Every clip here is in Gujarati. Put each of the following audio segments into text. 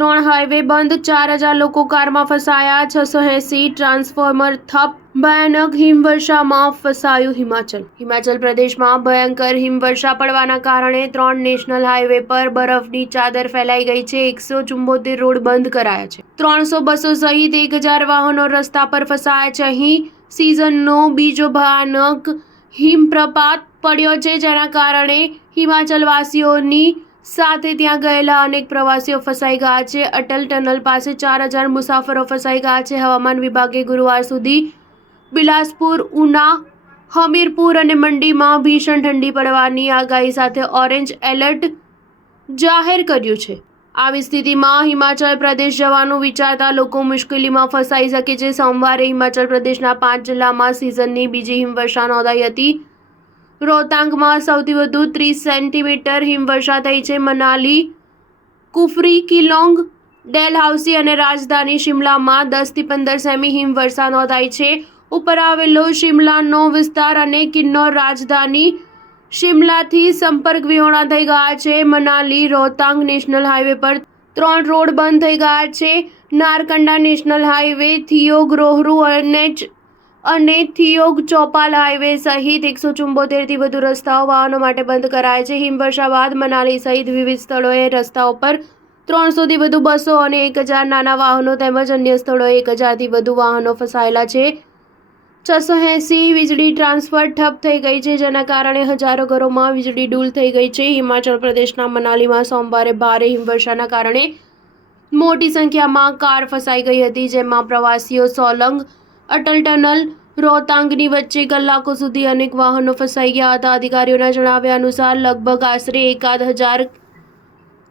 3 હાઈવે બંધ, 4000 લોકો કારમાં ફસાયા, 680 ટ્રાન્સફોર્મર ઠપ, ભયાનક હિમવર્ષામાં ફસાયું હિમાચલ પ્રદેશમાં ભયંકર હિમવર્ષા પડવાના કારણે 3 નેશનલ હાઈવે પર બરફની ચાદર ફેલાઈ ગઈ છે. 174 રોડ બંધ કરાયા છે. 300 બસો સહિત 1000 વાહનો રસ્તા પર ફસાયા છે. અહીં સિઝનનો બીજો ભયાનક હિમપ્રપાત પડ્યો છે, જેના કારણે હિમાચલવાસીઓની સાથે ત્યાં ગયેલા અનેક પ્રવાસીઓ ફસાઈ ગયા છે. અટલ ટનલ પાસે 4000 મુસાફરો ફસાઈ ગયા છે. હવામાન વિભાગે ગુરુવાર સુધી બિલાસપુર, ઉના, હમીરપુર અને મંડીમાં ભીષણ ઠંડી પડવાની આગાહી સાથે ઓરેન્જ એલર્ટ જાહેર કર્યું છે. આવી સ્થિતિમાં હિમાચલ પ્રદેશ જવાનું વિચારતા લોકો મુશ્કેલીમાં ફસાઈ શકે છે. સોમવારે હિમાચલ પ્રદેશના 5 જિલ્લામાં સિઝનની બીજી હિમવર્ષા નોંધાઈ હતી. રોહતાંગમાં સૌથી વધુ 30 સેન્ટીમીટર હિમવર્ષા થઈ છે. મનાલી, કુફરી, કિલોંગ, ડેલહાઉસી અને રાજધાની શિમલામાં 10 થી 15 સેમી હિમવર્ષા નોંધાઈ છે. ઉપર આવેલો શિમલાનો વિસ્તાર અને કિન્નોર રાજધાની શિમલાથી સંપર્ક વિહોણા થઈ ગયા છે. મનાલી રોહતાંગ નેશનલ હાઈવે પર 3 રોડ બંધ થઈ ગયા છે. નારકંડા નેશનલ હાઈવે, થિયોગ રોહરુ અને થિયોગ ચોપાલ હાઈવે સહિત 174 થી વધુ રસ્તાઓ વાહનો માટે બંધ કરાયા છે. હિમવર્ષા બાદ મનાલી સહિત વિવિધ સ્થળોએ રસ્તાઓ પર 300 થી વધુ બસો અને 1000 નાના વાહનો તેમજ અન્ય સ્થળોએ 1000 થી વધુ વાહનો ફસાયેલા છે. 680 વીજળી ટ્રાન્સફર ઠપ થઈ ગઈ છે, જેના કારણે હજારો ઘરોમાં વીજળી ડૂલ થઈ ગઈ છે. હિમાચલ પ્રદેશના મનાલીમાં સોમવારે ભારે હિમવર્ષાના કારણે મોટી સંખ્યામાં કાર ફસાઈ ગઈ હતી, જેમાં પ્રવાસીઓ સોલંગ, અટલ ટનલ, રોહતાંગની વચ્ચે કલાકો સુધી અનેક વાહનો ફસાઈ ગયા હતા. અધિકારીઓના જણાવ્યા અનુસાર લગભગ આશરે 1000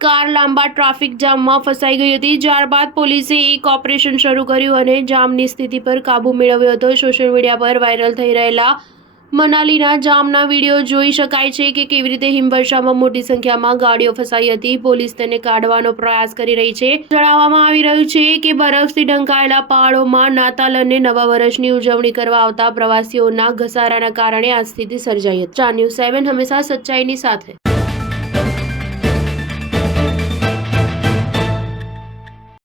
કાર લાંબા ટ્રાફિક જામમાં ફસાઈ ગઈ હતી. ત્યારબાદ પોલીસે એક ઓપરેશન શરૂ કર્યું અને જામની સ્થિતિ પર કાબૂ મેળવ્યો હતો. સોશિયલ મીડિયા પર વાયરલ થઈ રહેલા મનાલીના જામના વિડીયો જોઈ શકાય છે કે કેવી રીતે હિમવર્ષામાં મોટી સંખ્યામાં ગાડીઓ ફસાઈ હતી. પોલીસ તેને કાઢવાનો પ્રયાસ કરી રહી છે. જણાવવામાં આવી રહ્યું છે કે બરફથી ઢંકાયેલા પહાડોમાં નાતાલ અને નવા વર્ષની ઉજવણી કરવા આવતા પ્રવાસીઓના ઘસારાના કારણે આ સ્થિતિ સર્જાઈ હતી. સ્ટાર ન્યૂઝ 7 હંમેશા સચ્ચાઈની સાથે.